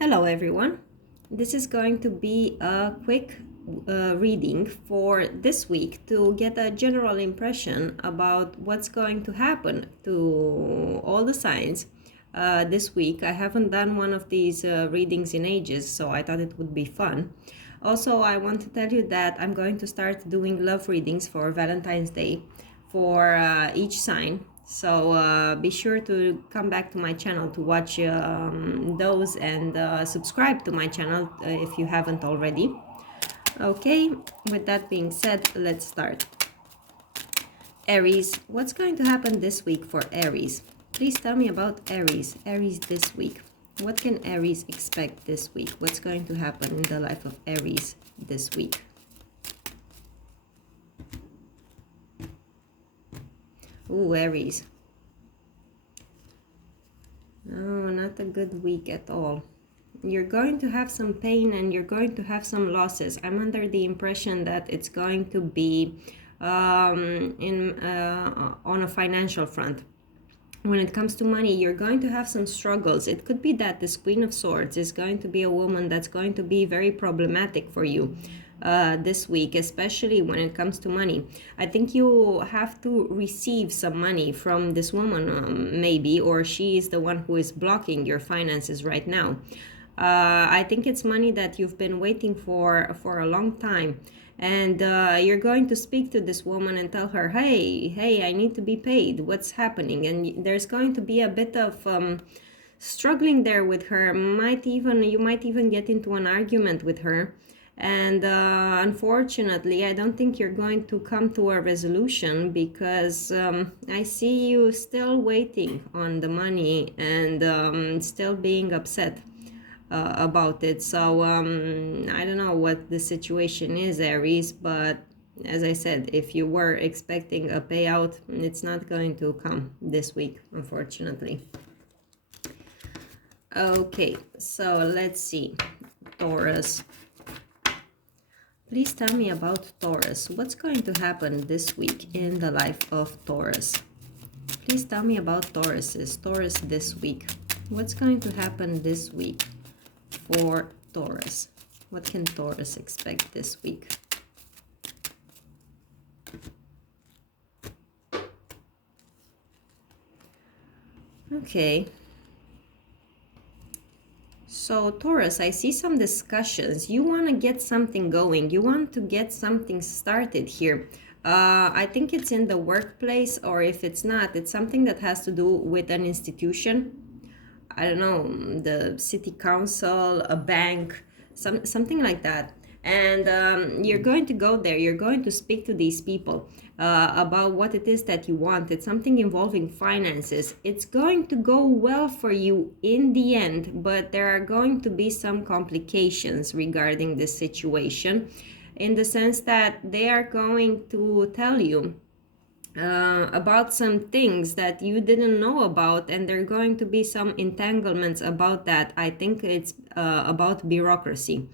Hello everyone. This is going to be a quick reading for this week to get a general impression about what's going to happen to all the signs this week. I haven't done one of these readings in ages, so I thought it would be fun. Also, I want to tell you that I'm going to start doing love readings for Valentine's Day for each sign. So be sure to come back to my channel to watch those and subscribe to my channel if you haven't already. Okay, with that being said, let's start. Aries, what's going to happen this week for Aries? Please tell me about Aries. Aries this week. What can Aries expect this week? What's going to happen in the life of Aries this week? Ooh, Aries. No, not a good week at all. You're going to have some pain and you're going to have some losses. I'm under the impression that it's going to be on a financial front. When it comes to money, you're going to have some struggles. It could be that this Queen of Swords is going to be a woman that's going to be very problematic for you this week, especially when it comes to money. I think you have to receive some money from this woman, maybe, or she is the one who is blocking your finances right now. I think it's money that you've been waiting for a long time. And you're going to speak to this woman and tell her, hey, I need to be paid. What's happening? And there's going to be a bit of struggling there with her. You might even get into an argument with her. And unfortunately, I don't think you're going to come to a resolution because I see you still waiting on the money and still being upset about it. So I don't know what the situation is, Aries, but as I said, if you were expecting a payout, it's not going to come this week, unfortunately. Okay, so let's see. Taurus. Please tell me about Taurus. What's going to happen this week in the life of Taurus? Please tell me about Taurus this week. What's going to happen this week for Taurus? What can Taurus expect this week? Okay. So Taurus, I see some discussions. You want to get something going. You want to get something started here. I think it's in the workplace, or if it's not, it's something that has to do with an institution. I don't know, the city council, a bank, something like that. And you're going to go there. You're going to speak to these people about what it is that you want. It's something involving finances. It's going to go well for you in the end, but there are going to be some complications regarding this situation, in the sense that they are going to tell you about some things that you didn't know about, and there are going to be some entanglements about that. I think it's about bureaucracy.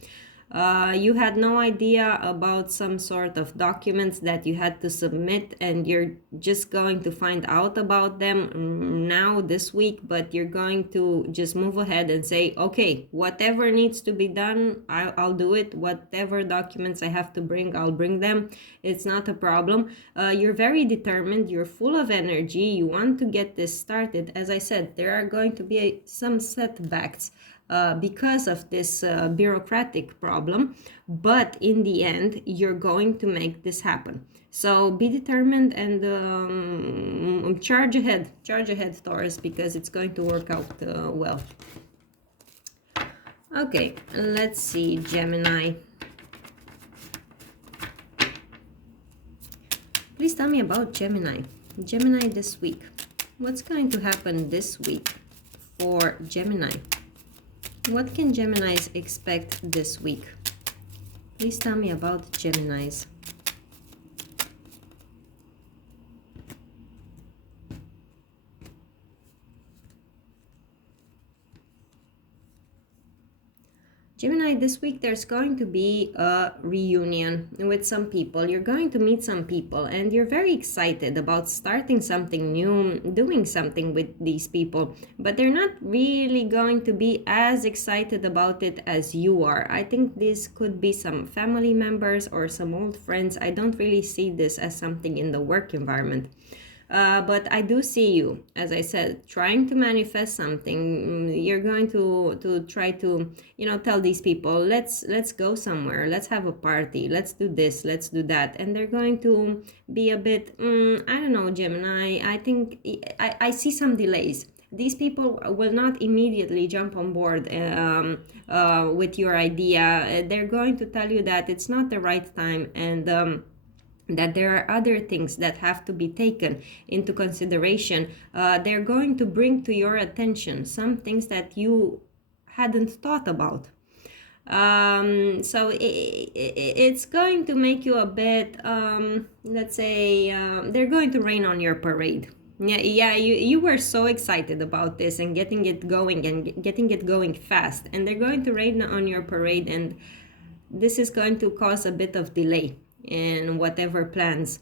You had no idea about some sort of documents that you had to submit, and you're just going to find out about them now this week, but you're going to just move ahead and say, okay, whatever needs to be done, I'll do it. Whatever documents I have to bring, I'll bring them. It's not a problem. You're very determined. You're full of energy. You want to get this started. As I said, there are going to be some setbacks because of this bureaucratic problem, but in the end you're going to make this happen. So be determined and charge ahead, Taurus, because it's going to work out well. Okay, let's see, Gemini. Please tell me about Gemini this week. What's going to happen this week for Gemini? What can Geminis expect this week? Please tell me about Geminis. Gemini, this week there's going to be a reunion with some people. You're going to meet some people and you're very excited about starting something new, doing something with these people, but they're not really going to be as excited about it as you are. I think this could be some family members or some old friends. I don't really see this as something in the work environment. But I do see you, as I said, trying to manifest something. You're going to try to, tell these people, let's go somewhere, let's have a party, let's do this, let's do that, and they're going to be a bit, I don't know, Gemini. I think I see some delays. These people will not immediately jump on board with your idea. They're going to tell you that it's not the right time, and that there are other things that have to be taken into consideration. They're going to bring to your attention some things that you hadn't thought about. So it's going to make you a bit, let's say, they're going to rain on your parade. Yeah, you were so excited about this and getting it going and getting it going fast, and they're going to rain on your parade, and this is going to cause a bit of delay in whatever plans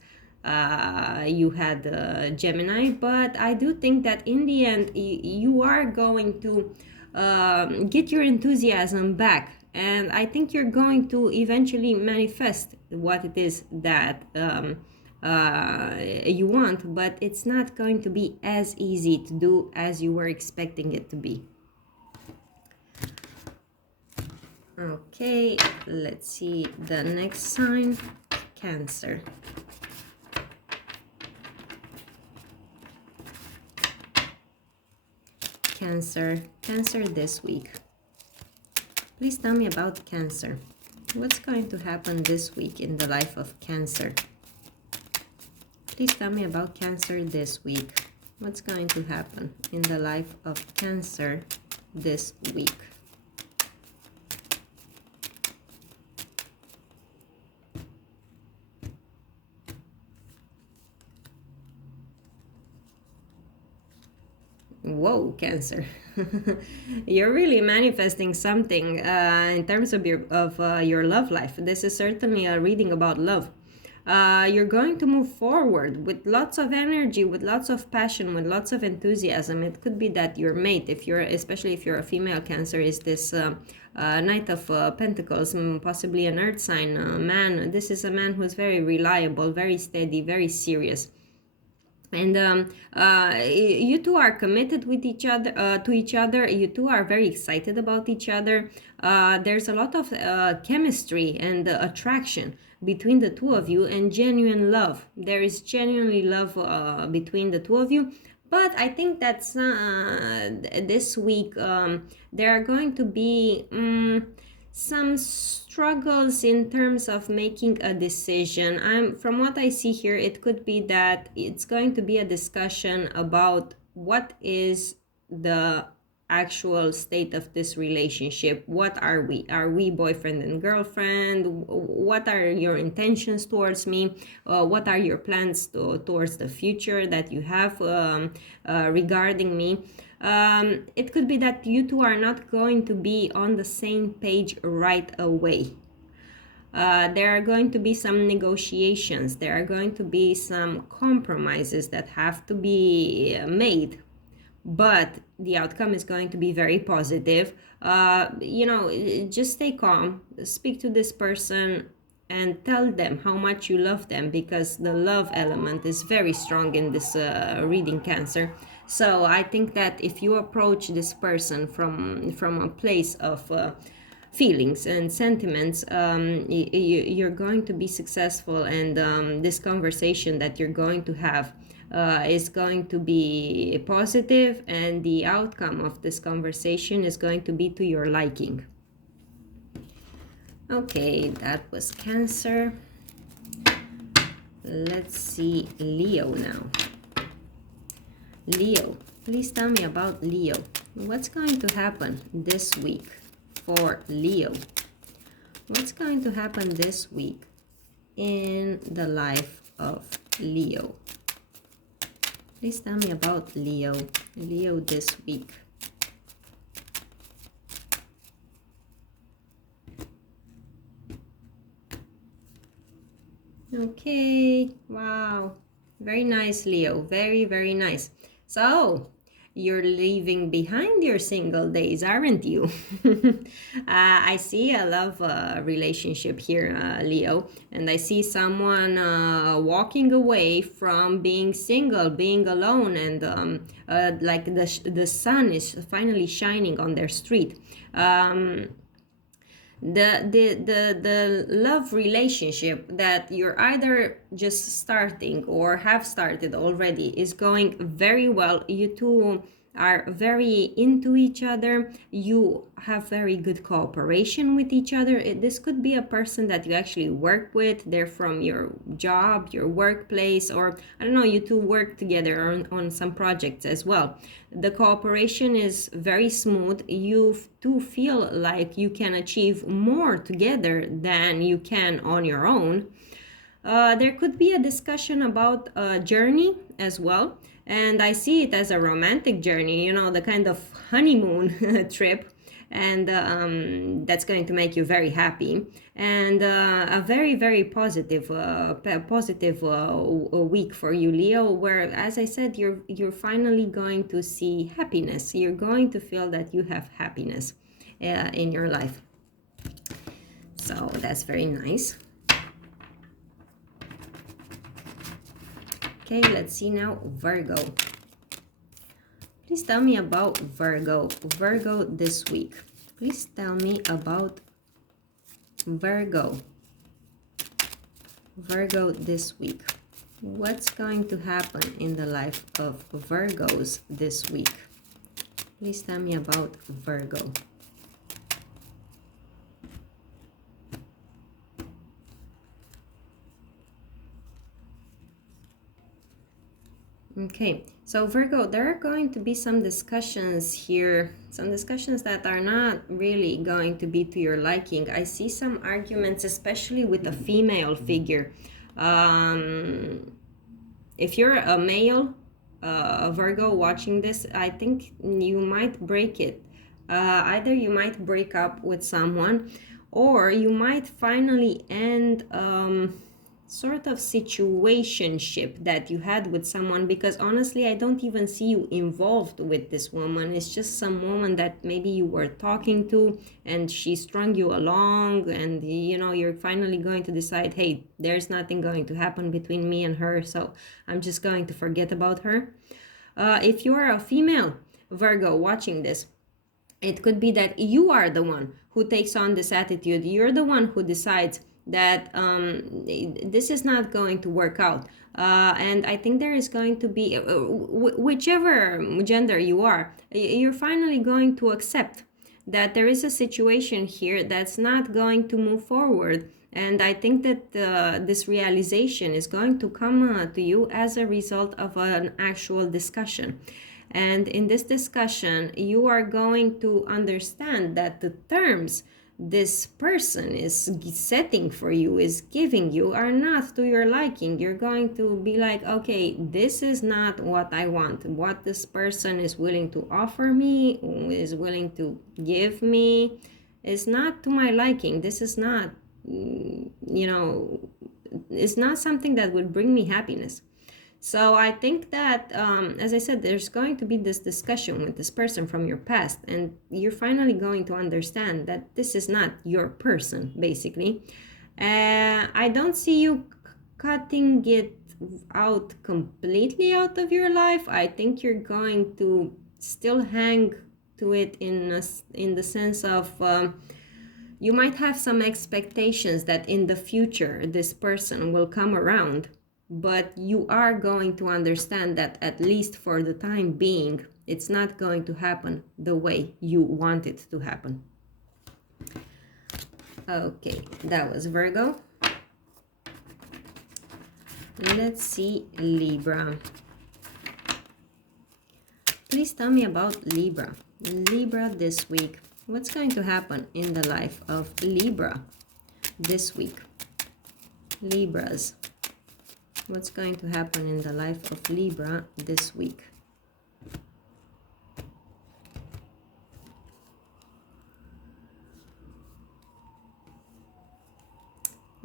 you had, Gemini. But I do think that in the end you are going to get your enthusiasm back, and I think you're going to eventually manifest what it is that you want, but it's not going to be as easy to do as you were expecting it to be. Okay, let's see the next sign. Cancer. Cancer this week. Please tell me about Cancer. What's going to happen this week in the life of Cancer? Please tell me about Cancer this week. What's going to happen in the life of Cancer this week? Whoa, Cancer. You're really manifesting something in terms of your love life. This is certainly a reading about love. You're going to move forward with lots of energy, with lots of passion, with lots of enthusiasm. It could be that your mate, especially if you're a female Cancer, is this Knight of Pentacles, possibly an earth sign man. This is a man who's very reliable, very steady, very serious. And you two are committed with each other, to each other. You two are very excited about each other. There's a lot of chemistry and attraction between the two of you, and genuine love. There is genuinely love between the two of you. But I think that this week there are going to be some struggles in terms of making a decision. From what I see here, it could be that it's going to be a discussion about what is the actual state of this relationship. What are we? Are we boyfriend and girlfriend? What are your intentions towards me? What are your plans towards the future that you have regarding me? It could be that you two are not going to be on the same page right away. There are going to be some negotiations. There are going to be some compromises that have to be made. But the outcome is going to be very positive. Just stay calm. Speak to this person and tell them how much you love them, because the love element is very strong in this reading, Cancer. So I think that if you approach this person from a place of feelings and sentiments, you're going to be successful, and this conversation that you're going to have is going to be positive, and the outcome of this conversation is going to be to your liking. Okay, that was Cancer. Let's see Leo now. Leo, please tell me about Leo. What's going to happen this week for Leo? What's going to happen this week in the life of Leo? Please tell me about Leo. Leo this week. Okay, wow. Very nice, Leo. Very, very nice. So, you're leaving behind your single days, aren't you? I see a love relationship here, Leo, and I see someone walking away from being single, being alone, and like the sun is finally shining on their street. The love relationship that you're either just starting or have started already is going very well. You two are very into each other. You have very good cooperation with each other. This could be a person that you actually work with. They're from your job, your workplace, or I don't know, you two work together on some projects as well. The cooperation is very smooth. You do feel like you can achieve more together than you can on your own. There could be a discussion about a journey as well, and I see it as a romantic journey, you know, the kind of honeymoon trip, and that's going to make you very happy, and a very, very positive week for you, Leo, where, as I said, you're finally going to see happiness. You're going to feel that you have happiness in your life. So that's very nice. Okay, let's see now Virgo. Please tell me about Virgo. Virgo this week. Please tell me about Virgo. Virgo this week. What's going to happen in the life of Virgos this week? Please tell me about Virgo. Okay, so Virgo, there are going to be some discussions here, some discussions that are not really going to be to your liking. I see some arguments, especially with a female figure. If you're a male Virgo watching this, I think you might break it. Either you might break up with someone, or you might finally end sort of situationship that you had with someone, because honestly I don't even see you involved with this woman. It's just some woman that maybe you were talking to and she strung you along, and you know, you're finally going to decide, hey, there's nothing going to happen between me and her, so I'm just going to forget about her. If you are a female Virgo watching this, it could be that you are the one who takes on this attitude. You're the one who decides that this is not going to work out. And I think there is going to be, whichever gender you are, you're finally going to accept that there is a situation here that's not going to move forward. And I think that this realization is going to come to you as a result of an actual discussion. And in this discussion, you are going to understand that the terms this person is setting for you, is giving you, are not to your liking. You're going to be like, okay, this is not what I want. What this person is willing to offer me, is willing to give me, is not to my liking. This is not, you know, it's not something that would bring me happiness. So I think that, as I said, there's going to be this discussion with this person from your past, and you're finally going to understand that this is not your person, basically. I don't see you cutting it out completely out of your life. I think you're going to still hang to it in the sense of you might have some expectations that in the future this person will come around. But you are going to understand that, at least for the time being, it's not going to happen the way you want it to happen. Okay, that was Virgo. Let's see Libra. Please tell me about Libra. Libra this week. What's going to happen in the life of Libra this week? Libras. What's going to happen in the life of Libra this week?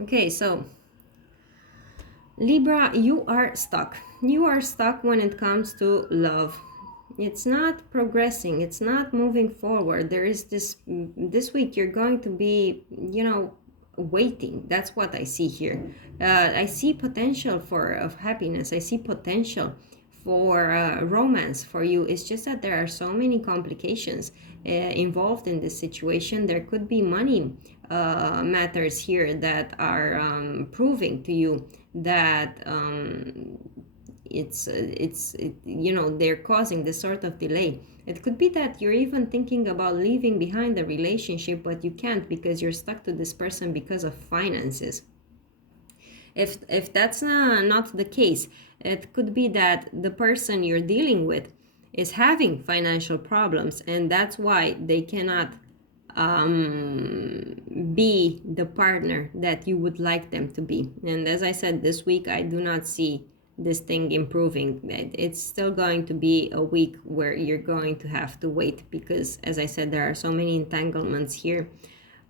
Okay, so Libra, you are stuck. You are stuck when it comes to love. It's not progressing. It's not moving forward. There is this week you're going to be, waiting. That's what I see here. I see potential for of happiness. I see potential for romance for you. It's just that there are so many complications involved in this situation. There could be money matters here that are proving to you that they're causing this sort of delay. It could be that you're even thinking about leaving behind the relationship, but you can't because you're stuck to this person because of finances. If that's not the case, it could be that the person you're dealing with is having financial problems, and that's why they cannot be the partner that you would like them to be. And as I said, this week I do not see this thing improving. It's still going to be a week where you're going to have to wait because, as I said, there are so many entanglements here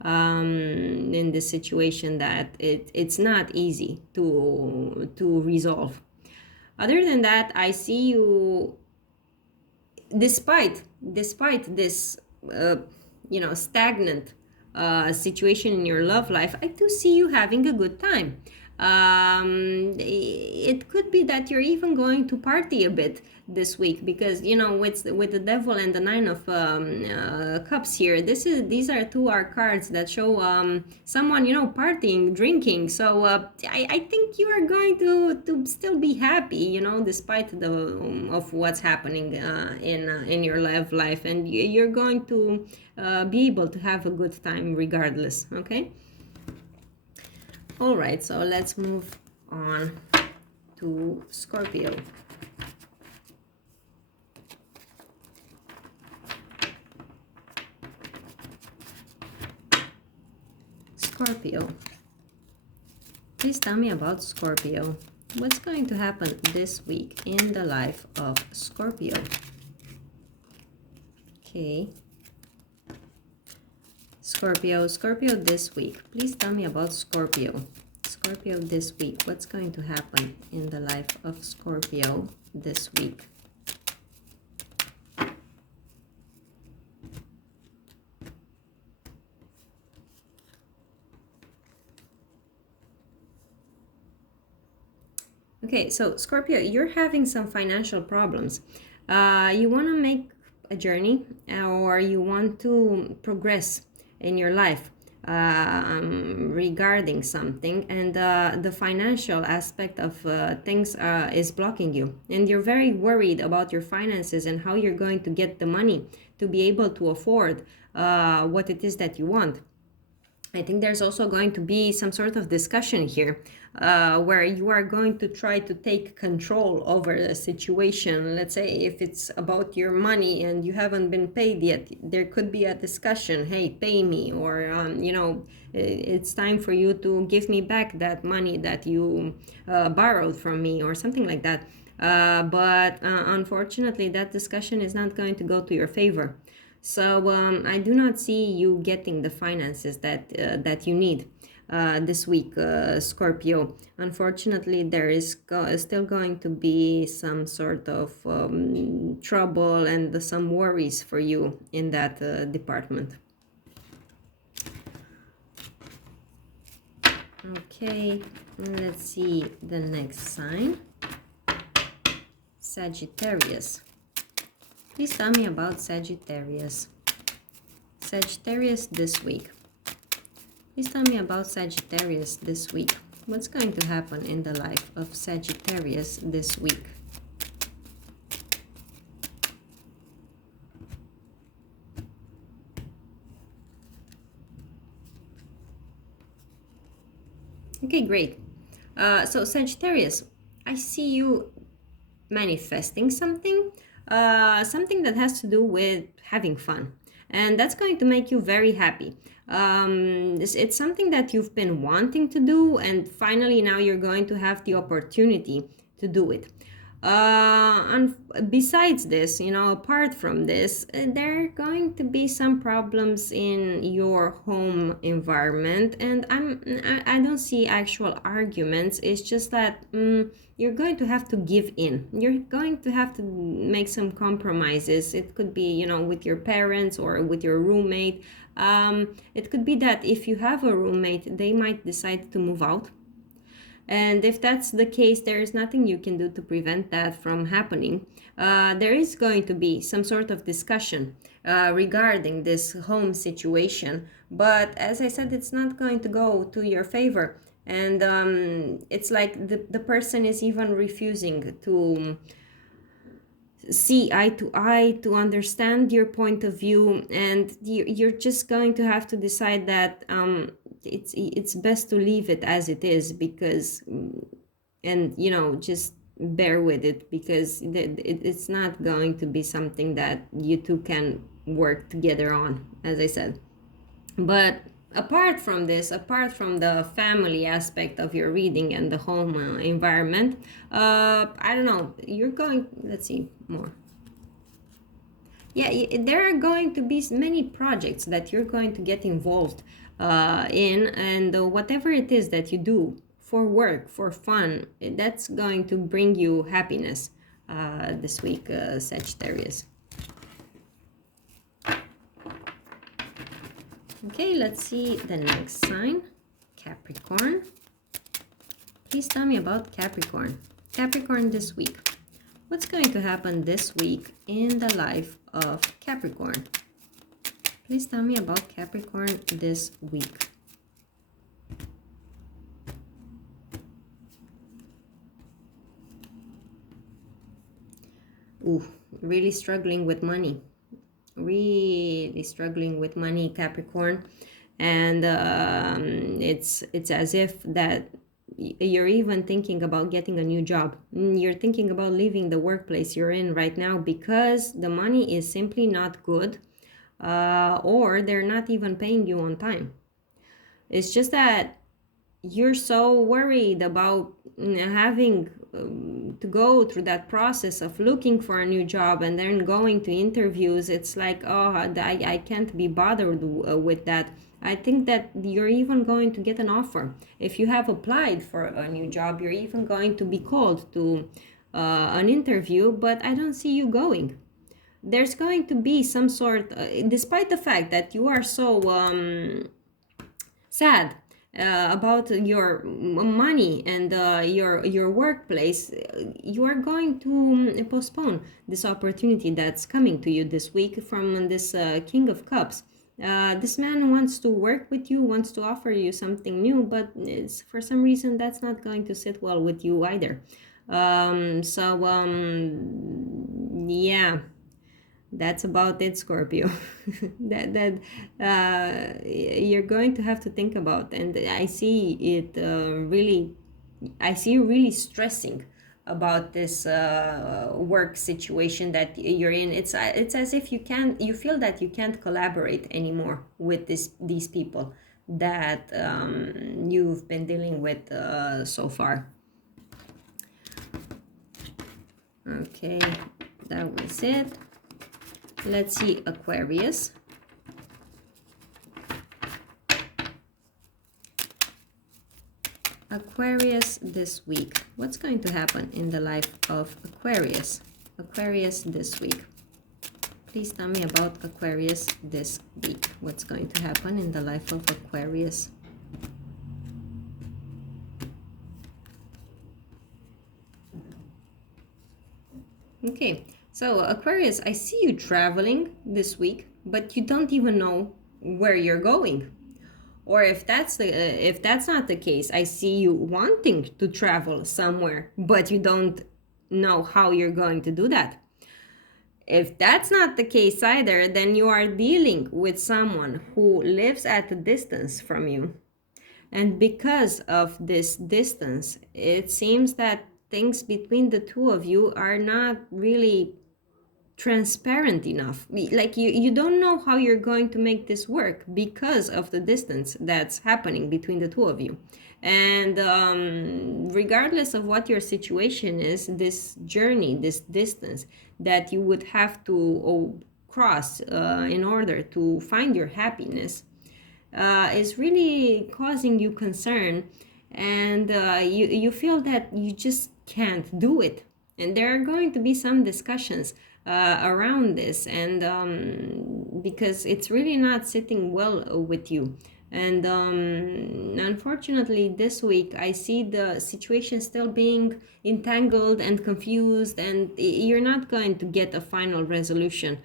in this situation that it's not easy to resolve. Other than that, I see you, despite this stagnant situation in your love life, I do see you having a good time. It could be that you're even going to party a bit this week because with the devil and the nine of cups here, these are two cards that show someone partying, drinking. So I think you are going to still be happy despite of what's happening in your love life, and you're going to be able to have a good time regardless. Okay. All right, so let's move on to Scorpio. Scorpio. Please tell me about Scorpio. What's going to happen this week in the life of Scorpio? Okay. Scorpio this week. Please tell me about Scorpio. Scorpio this week. What's going to happen in the life of Scorpio this week? Okay, so Scorpio, you're having some financial problems. You want to make a journey or you want to progress in your life regarding something, and the financial aspect of things is blocking you, and you're very worried about your finances and how you're going to get the money to be able to afford what it is that you want. I think there's also going to be some sort of discussion here where you are going to try to take control over the situation. Let's say if it's about your money and you haven't been paid yet, there could be a discussion, hey, pay me, or it's time for you to give me back that money that you borrowed from me, or something like that. But unfortunately, that discussion is not going to go to your favor. So I do not see you getting the finances that you need this week, Scorpio. Unfortunately, there is still going to be some sort of trouble and some worries for you in that department. Okay, let's see the next sign. Sagittarius. Please tell me about Sagittarius. Sagittarius this week. Please tell me about Sagittarius this week. What's going to happen in the life of Sagittarius this week? Okay, great. So Sagittarius, I see you manifesting something. Something that has to do with having fun, and that's going to make you very happy. It's something that you've been wanting to do, and finally now you're going to have the opportunity to do it. Besides this, you know, apart from this, there are going to be some problems in your home environment, and I don't see actual arguments. It's just that you're going to have to give in. You're going to have to make some compromises. It could be, you know, with your parents or with your roommate. It could be that if you have a roommate, they might decide to move out, and if that's the case, there is nothing you can do to prevent that from happening. There is going to be some sort of discussion regarding this home situation. But as I said, it's not going to go to your favor. And it's like the person is even refusing to see eye to eye, to understand your point of view, and you're just going to have to decide that it's best to leave it as it is, because and you know, just bear with it, because it's not going to be something that you two can work together on, as I said. But apart from this, apart from the family aspect of your reading and the home environment, I don't know, you're going, let's see more. Yeah, there are going to be many projects that you're going to get involved in, and whatever it is that you do for work, for fun, that's going to bring you happiness this week, Sagittarius. Okay, let's see the next sign, Capricorn. Please tell me about Capricorn. Capricorn this week. What's going to happen this week in the life of Capricorn? Please tell me about Capricorn this week. Ooh, really struggling with money. Really struggling with money, Capricorn. And it's as if that you're even thinking about getting a new job. You're thinking about leaving the workplace you're in right now because the money is simply not good, or they're not even paying you on time. It's just that you're so worried about having to go through that process of looking for a new job and then going to interviews. It's like, oh, I can't be bothered with that. I think that you're even going to get an offer. If you have applied for a new job, you're even going to be called to an interview, but I don't see you going. There's going to be some sort, despite the fact that you are so sad about your money and your workplace, you are going to postpone this opportunity that's coming to you this week from this King of Cups. This man wants to work with you, wants to offer you something new, but it's, for some reason that's not going to sit well with you either. Yeah, that's about it, Scorpio. that you're going to have to think about, and I see it really, I see you really stressing about this work situation that you're in. It's as if you feel that you can't collaborate anymore with these people that you've been dealing with so far. Okay, that was it. Let's see Aquarius. Aquarius this week. What's going to happen in the life of Aquarius? Aquarius this week. Please tell me about Aquarius this week. What's going to happen in the life of Aquarius? Okay, so Aquarius, I see you traveling this week, but you don't even know where you're going. Or if that's not the case, I see you wanting to travel somewhere, but you don't know how you're going to do that. If that's not the case either, then you are dealing with someone who lives at a distance from you. And because of this distance, it seems that things between the two of you are not really transparent enough. Like you don't know how you're going to make this work because of the distance that's happening between the two of you. And regardless of what your situation is, this journey, this distance that you would have to cross in order to find your happiness is really causing you concern, and you feel that you just can't do it. And there are going to be some discussions around this, and because it's really not sitting well with you. And unfortunately, this week I see the situation still being entangled and confused, and you're not going to get a final resolution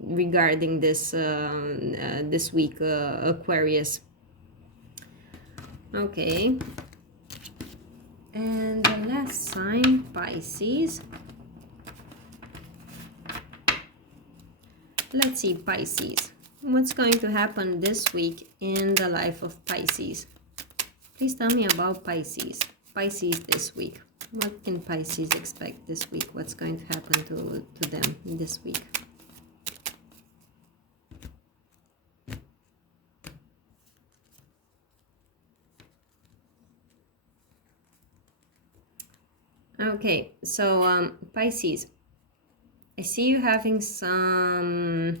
regarding this week, Aquarius. Okay. And the last sign, Pisces. Let's see, Pisces. What's going to happen this week in the life of Pisces? Please tell me about Pisces. Pisces this week. What can Pisces expect this week? What's going to happen to them this week? Okay, so Pisces, I see you having some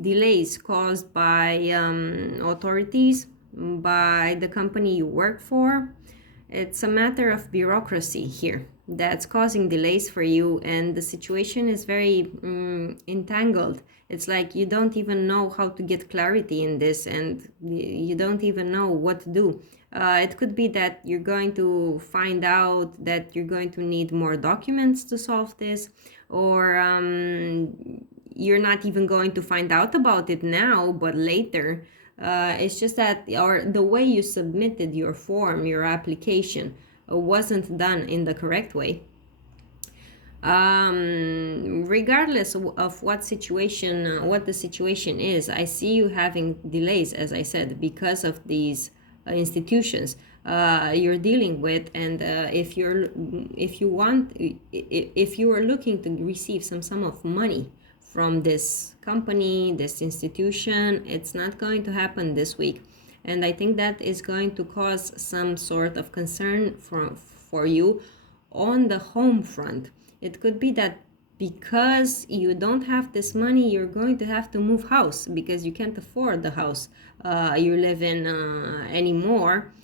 delays caused by authorities, by the company you work for. It's a matter of bureaucracy here that's causing delays for you, and the situation is very entangled. It's like you don't even know how to get clarity in this, and you don't even know what to do. It could be that you're going to find out that you're going to need more documents to solve this, or you're not even going to find out about it now, but later. It's just that, or the way you submitted your form, your application, wasn't done in the correct way. Regardless of what the situation is, I see you having delays, as I said, because of these institutions you're dealing with. And if you are looking to receive some sum of money from this company, this institution, it's not going to happen this week. And I think that is going to cause some sort of concern for you on the home front. It could be that because you don't have this money, you're going to have to move house because you can't afford the house you live in anymore.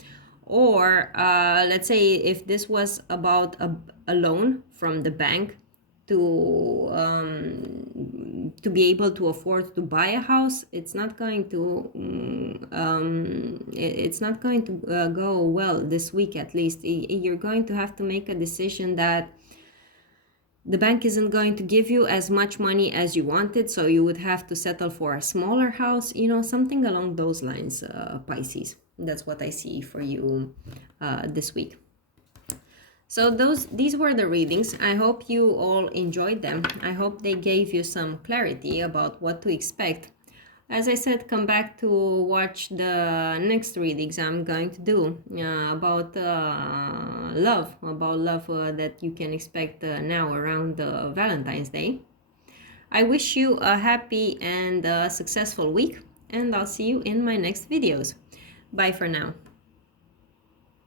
Or let's say if this was about a loan from the bank to be able to afford to buy a house, it's not going to go well this week. At least you're going to have to make a decision that the bank isn't going to give you as much money as you wanted, so you would have to settle for a smaller house, something along those lines, Pisces. That's what I see for you this week. So these were the readings. I hope you all enjoyed them. I hope they gave you some clarity about what to expect. As I said, come back to watch the next readings I'm going to do about love, that you can expect now around Valentine's Day. I wish you a happy and successful week, and I'll see you in my next videos. Bye for now.